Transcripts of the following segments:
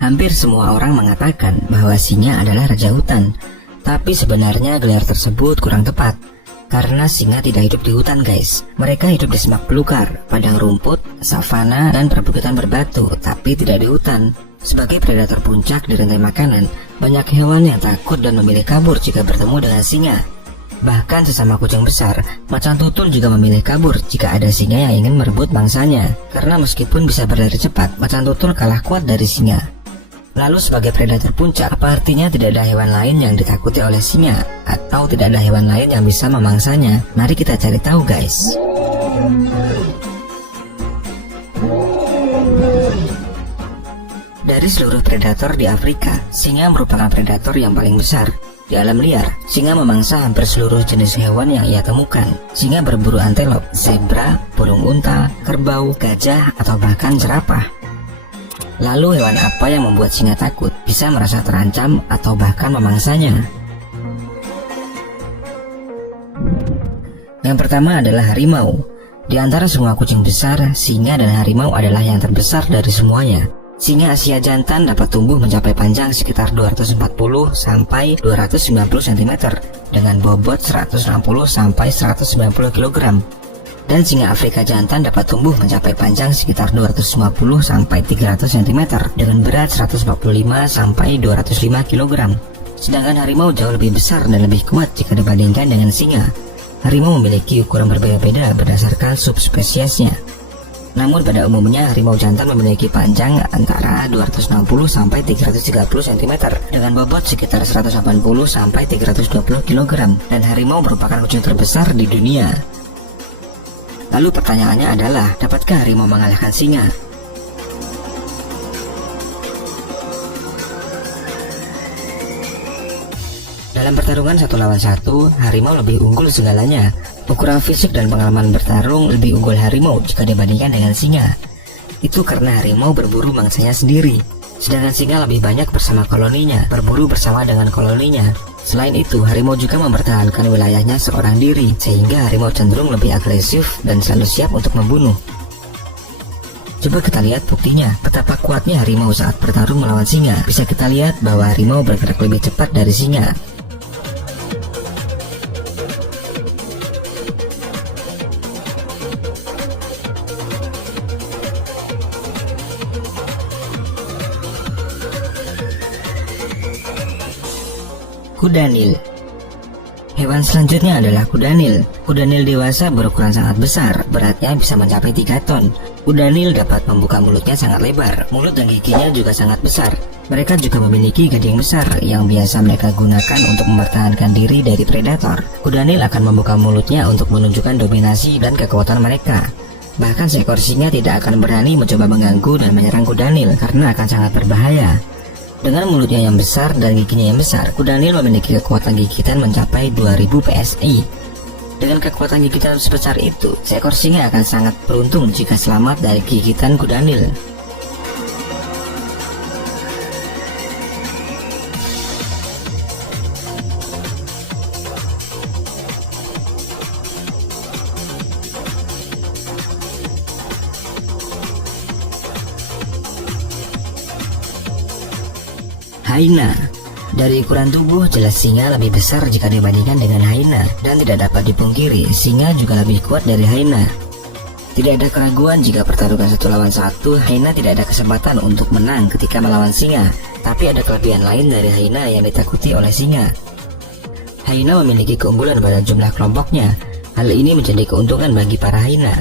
Hampir semua orang mengatakan bahwa singa adalah raja hutan, tapi sebenarnya gelar tersebut kurang tepat. Karena singa tidak hidup di hutan guys. Mereka hidup di semak belukar, padang rumput, savana, dan perbukitan berbatu, tapi tidak di hutan. Sebagai predator puncak di rantai makanan, banyak hewan yang takut dan memilih kabur jika bertemu dengan singa. Bahkan sesama kucing besar, macan tutul juga memilih kabur jika ada singa yang ingin merebut mangsanya. Karena meskipun bisa berlari cepat, macan tutul kalah kuat dari singa. Lalu sebagai predator puncak, apa artinya tidak ada hewan lain yang ditakuti oleh singa? Atau tidak ada hewan lain yang bisa memangsanya? Mari kita cari tahu guys. Dari seluruh predator di Afrika, singa merupakan predator yang paling besar. Di alam liar, singa memangsa hampir seluruh jenis hewan yang ia temukan. Singa berburu antelop, zebra, burung unta, kerbau, gajah, atau bahkan jerapah. Lalu hewan apa yang membuat singa takut, bisa merasa terancam, atau bahkan memangsanya? Yang pertama adalah harimau. Di antara semua kucing besar, singa dan harimau adalah yang terbesar dari semuanya. Singa Asia jantan dapat tumbuh mencapai panjang sekitar 240 sampai 290 cm dengan bobot 160 sampai 190 kg. Dan singa Afrika jantan dapat tumbuh mencapai panjang sekitar 250 sampai 300 cm dengan berat 145 sampai 205 kg. Sedangkan harimau jauh lebih besar dan lebih kuat jika dibandingkan dengan singa. Harimau memiliki ukuran berbeda-beda berdasarkan subspesiesnya. Namun pada umumnya harimau jantan memiliki panjang antara 260 sampai 330 cm dengan bobot sekitar 180 sampai 320 kg dan harimau merupakan kucing terbesar di dunia. Lalu pertanyaannya adalah, dapatkah harimau mengalahkan singa? Dalam pertarungan 1 lawan 1, harimau lebih unggul segalanya. Ukuran fisik dan pengalaman bertarung lebih unggul harimau jika dibandingkan dengan singa. Itu karena harimau berburu mangsanya sendiri, sedangkan singa lebih banyak bersama koloninya, berburu bersama dengan koloninya. Selain itu, harimau juga mempertahankan wilayahnya seorang diri, sehingga harimau cenderung lebih agresif dan selalu siap untuk membunuh. Coba kita lihat buktinya, betapa kuatnya harimau saat bertarung melawan singa. Bisa kita lihat bahwa harimau bergerak lebih cepat dari singa. Kuda Nil. Hewan selanjutnya adalah kuda Nil. Kuda Nil dewasa berukuran sangat besar, beratnya bisa mencapai 3 ton. Kuda Nil dapat membuka mulutnya sangat lebar, mulut dan giginya juga sangat besar. Mereka juga memiliki gading besar yang biasa mereka gunakan untuk mempertahankan diri dari predator. Kuda Nil akan membuka mulutnya untuk menunjukkan dominasi dan kekuatan mereka. Bahkan seekor singa tidak akan berani mencoba mengganggu dan menyerang kuda Nil karena akan sangat berbahaya. Dengan mulutnya yang besar dan giginya yang besar, kuda Nil memiliki kekuatan gigitan mencapai 2000 PSI. Dengan kekuatan gigitan sebesar itu, seekor singa akan sangat beruntung jika selamat dari gigitan kuda Nil. Hyena. Dari ukuran tubuh, jelas singa lebih besar jika dibandingkan dengan hyena, dan tidak dapat dipungkiri, singa juga lebih kuat dari hyena. Tidak ada keraguan jika pertarungan 1 lawan 1, hyena tidak ada kesempatan untuk menang ketika melawan singa. Tapi ada kelebihan lain dari hyena yang ditakuti oleh singa. Hyena memiliki keunggulan pada jumlah kelompoknya. Hal ini menjadi keuntungan bagi para hyena.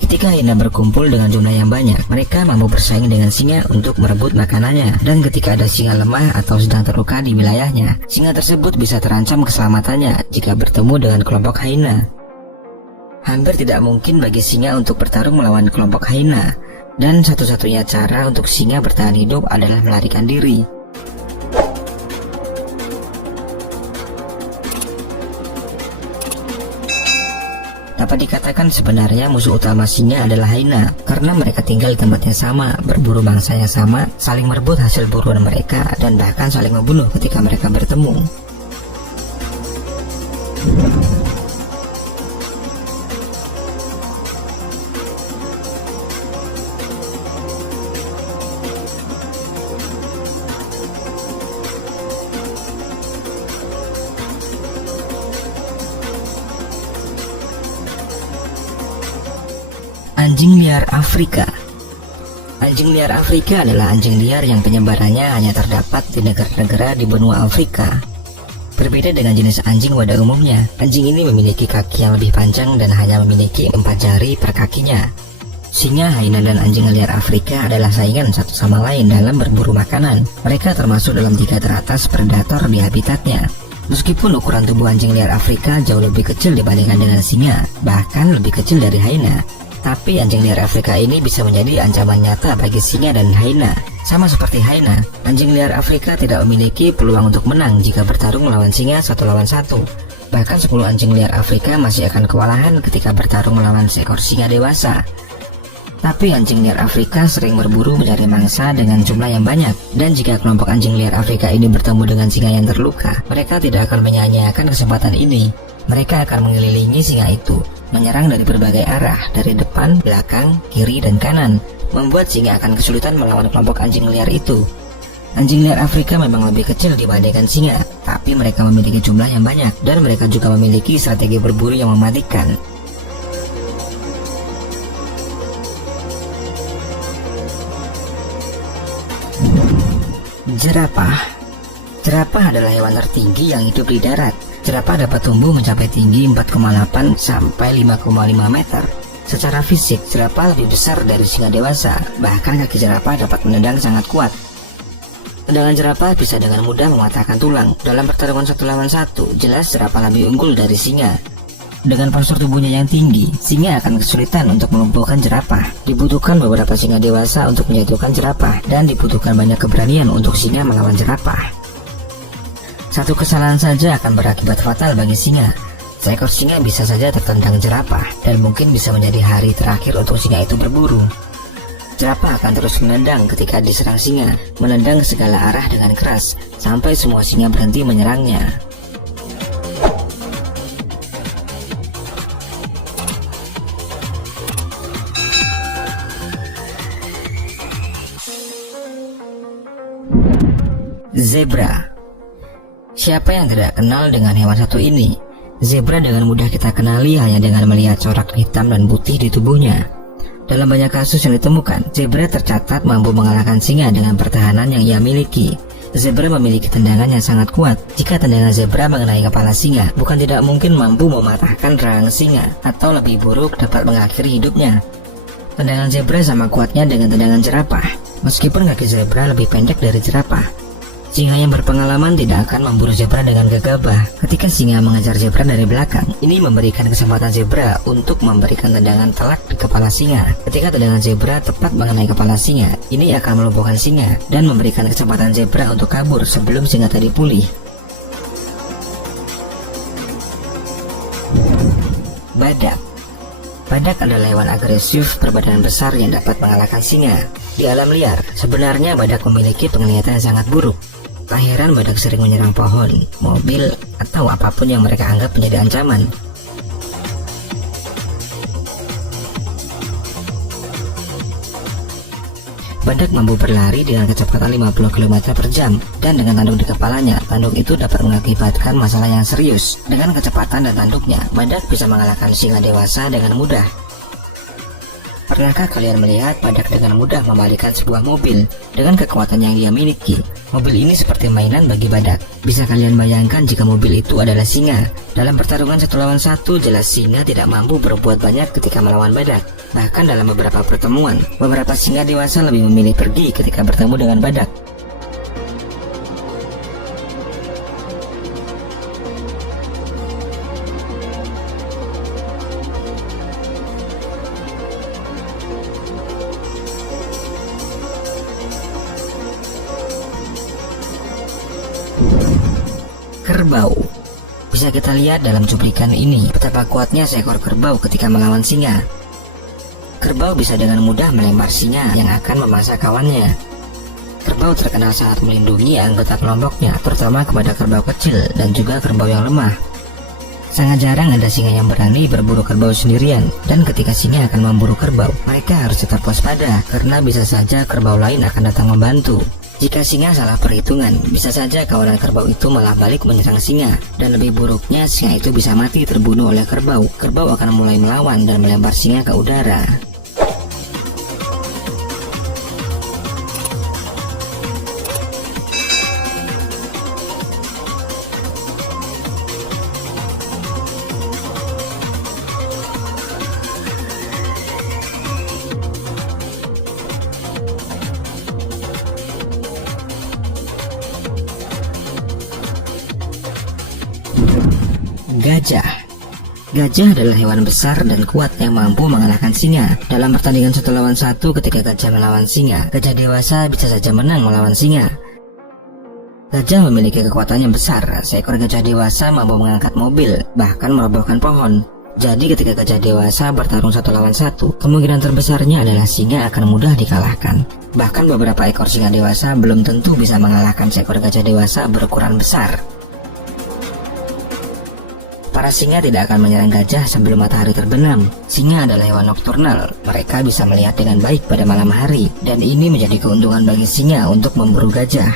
Ketika hyena berkumpul dengan jumlah yang banyak, mereka mampu bersaing dengan singa untuk merebut makanannya. Dan ketika ada singa lemah atau sedang terluka di wilayahnya, singa tersebut bisa terancam keselamatannya jika bertemu dengan kelompok hyena. Hampir tidak mungkin bagi singa untuk bertarung melawan kelompok hyena, dan satu-satunya cara untuk singa bertahan hidup adalah melarikan diri. Dapat dikatakan sebenarnya musuh utama singa adalah hyena, karena mereka tinggal di tempat yang sama, berburu mangsa yang sama, saling merebut hasil buruan mereka, dan bahkan saling membunuh ketika mereka bertemu. Anjing liar Afrika. Anjing liar Afrika adalah anjing liar yang penyebarannya hanya terdapat di negara-negara di benua Afrika. Berbeda dengan jenis anjing pada umumnya, anjing ini memiliki kaki yang lebih panjang dan hanya memiliki 4 jari per kakinya. Singa, hyena, dan anjing liar Afrika adalah saingan satu sama lain dalam berburu makanan. Mereka termasuk dalam 3 teratas predator di habitatnya. Meskipun ukuran tubuh anjing liar Afrika jauh lebih kecil dibandingkan dengan singa, bahkan lebih kecil dari hyena, tapi anjing liar Afrika ini bisa menjadi ancaman nyata bagi singa dan hyena. Sama seperti hyena, anjing liar Afrika tidak memiliki peluang untuk menang jika bertarung melawan singa 1 lawan 1. Bahkan 10 anjing liar Afrika masih akan kewalahan ketika bertarung melawan seekor singa dewasa. Tapi anjing liar Afrika sering berburu mencari mangsa dengan jumlah yang banyak, dan jika kelompok anjing liar Afrika ini bertemu dengan singa yang terluka, mereka tidak akan menyia-nyiakan kesempatan ini. Mereka akan mengelilingi singa itu, menyerang dari berbagai arah, dari depan, belakang, kiri, dan kanan, membuat singa akan kesulitan melawan kelompok anjing liar itu. Anjing liar Afrika memang lebih kecil dibandingkan singa, tapi mereka memiliki jumlah yang banyak, dan mereka juga memiliki strategi berburu yang mematikan. Jerapah. Jerapah adalah hewan tertinggi yang hidup di darat. Jerapah dapat tumbuh mencapai tinggi 4,8 sampai 5,5 meter. Secara fisik, jerapah lebih besar dari singa dewasa, bahkan kaki jerapah dapat menendang sangat kuat. Tendangan jerapah bisa dengan mudah mematahkan tulang. Dalam pertarungan 1 lawan 1, jelas jerapah lebih unggul dari singa. Dengan postur tubuhnya yang tinggi, singa akan kesulitan untuk melumpuhkan jerapah. Dibutuhkan beberapa singa dewasa untuk menjatuhkan jerapah, dan dibutuhkan banyak keberanian untuk singa melawan jerapah. Satu kesalahan saja akan berakibat fatal bagi singa. Seekor singa bisa saja tertendang jerapah, dan mungkin bisa menjadi hari terakhir untuk singa itu berburu. Jerapah akan terus menendang ketika diserang singa, menendang ke segala arah dengan keras, sampai semua singa berhenti menyerangnya. Zebra. Siapa yang tidak kenal dengan hewan satu ini? Zebra dengan mudah kita kenali hanya dengan melihat corak hitam dan putih di tubuhnya. Dalam banyak kasus yang ditemukan, zebra tercatat mampu mengalahkan singa dengan pertahanan yang ia miliki. Zebra memiliki tendangan yang sangat kuat. Jika tendangan zebra mengenai kepala singa, bukan tidak mungkin mampu mematahkan rahang singa, atau lebih buruk dapat mengakhiri hidupnya. Tendangan zebra sama kuatnya dengan tendangan jerapah, meskipun kaki zebra lebih pendek dari jerapah. Singa yang berpengalaman tidak akan memburu zebra dengan gegabah. Ketika singa mengejar zebra dari belakang, ini memberikan kesempatan zebra untuk memberikan tendangan telak di kepala singa. Ketika tendangan zebra tepat mengenai kepala singa, ini akan melumpuhkan singa dan memberikan kesempatan zebra untuk kabur sebelum singa tadi pulih. Badak. Badak adalah hewan agresif berbadan besar yang dapat mengalahkan singa. Di alam liar, sebenarnya badak memiliki penglihatan yang sangat buruk. Tak heran badak sering menyerang pohon, mobil, atau apapun yang mereka anggap menjadi ancaman. Badak mampu berlari dengan kecepatan 50 km per jam, dan dengan tanduk di kepalanya, tanduk itu dapat mengakibatkan masalah yang serius. Dengan kecepatan dan tanduknya, badak bisa mengalahkan singa dewasa dengan mudah. Pernahkah kalian melihat badak dengan mudah membalikan sebuah mobil dengan kekuatan yang dia miliki? Mobil ini seperti mainan bagi badak. Bisa kalian bayangkan jika mobil itu adalah singa? Dalam pertarungan 1 lawan 1, jelas singa tidak mampu berbuat banyak ketika melawan badak. Bahkan dalam beberapa pertemuan, beberapa singa dewasa lebih memilih pergi ketika bertemu dengan badak. Kerbau. Bisa kita lihat dalam cuplikan ini betapa kuatnya seekor kerbau ketika melawan singa. Kerbau bisa dengan mudah melempar singa yang akan memangsa kawannya. Kerbau terkenal saat melindungi anggota kelompoknya, terutama kepada kerbau kecil dan juga kerbau yang lemah. Sangat jarang ada singa yang berani berburu kerbau sendirian, dan ketika singa akan memburu kerbau, mereka harus tetap waspada karena bisa saja kerbau lain akan datang membantu. Jika singa salah perhitungan, bisa saja kawanan kerbau itu malah balik menyerang singa, dan lebih buruknya singa itu bisa mati terbunuh oleh kerbau. Kerbau akan mulai melawan dan melempar singa ke udara. Gajah. Gajah adalah hewan besar dan kuat yang mampu mengalahkan singa. Dalam pertandingan 1 lawan 1 ketika gajah melawan singa, gajah dewasa bisa saja menang melawan singa. Gajah memiliki kekuatan yang besar. Seekor gajah dewasa mampu mengangkat mobil, bahkan merobohkan pohon. Jadi ketika gajah dewasa bertarung 1 lawan 1, kemungkinan terbesarnya adalah singa akan mudah dikalahkan. Bahkan beberapa ekor singa dewasa belum tentu bisa mengalahkan seekor gajah dewasa berukuran besar. Para singa tidak akan menyerang gajah sebelum matahari terbenam. Singa adalah hewan nokturnal. Mereka bisa melihat dengan baik pada malam hari, dan ini menjadi keuntungan bagi singa untuk memburu gajah.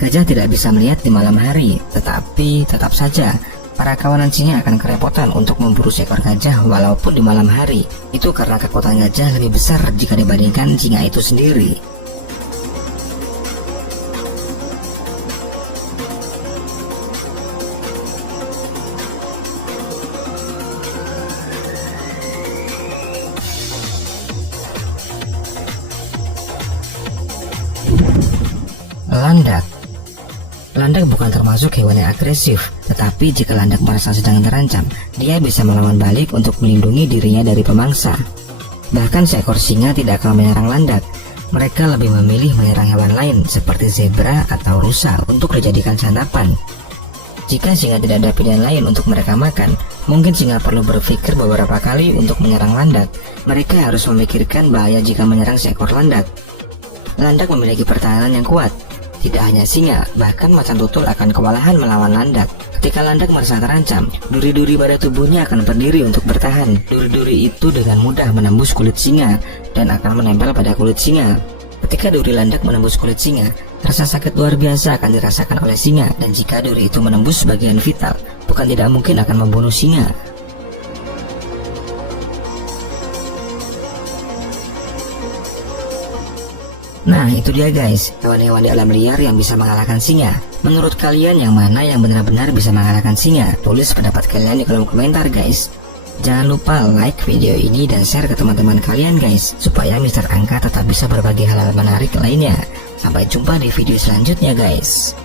Gajah tidak bisa melihat di malam hari, tetapi tetap saja para kawanan singa akan kerepotan untuk memburu seekor gajah walaupun di malam hari. Itu karena kekuatan gajah lebih besar jika dibandingkan singa itu sendiri. Landak. Landak bukan termasuk hewan yang agresif, tetapi jika landak merasa sedang terancam, dia bisa melawan balik untuk melindungi dirinya dari pemangsa. Bahkan seekor singa tidak akan menyerang landak. Mereka lebih memilih menyerang hewan lain seperti zebra atau rusa untuk dijadikan santapan. Jika singa tidak ada pilihan lain untuk mereka makan, mungkin singa perlu berpikir beberapa kali untuk menyerang landak. Mereka harus memikirkan bahaya jika menyerang seekor landak. Landak memiliki pertahanan yang kuat. Tidak hanya singa, bahkan macan tutul akan kewalahan melawan landak. Ketika landak merasa terancam, duri-duri pada tubuhnya akan berdiri untuk bertahan. Duri-duri itu dengan mudah menembus kulit singa dan akan menempel pada kulit singa. Ketika duri landak menembus kulit singa, rasa sakit luar biasa akan dirasakan oleh singa, dan jika duri itu menembus bagian vital, bukan tidak mungkin akan membunuh singa. Nah, itu dia guys, hewan-hewan di alam liar yang bisa mengalahkan singa. Menurut kalian yang mana yang benar-benar bisa mengalahkan singa? Tulis pendapat kalian di kolom komentar guys. Jangan lupa like video ini dan share ke teman-teman kalian guys, supaya Mr. Angka tetap bisa berbagi hal-hal menarik lainnya. Sampai jumpa di video selanjutnya guys.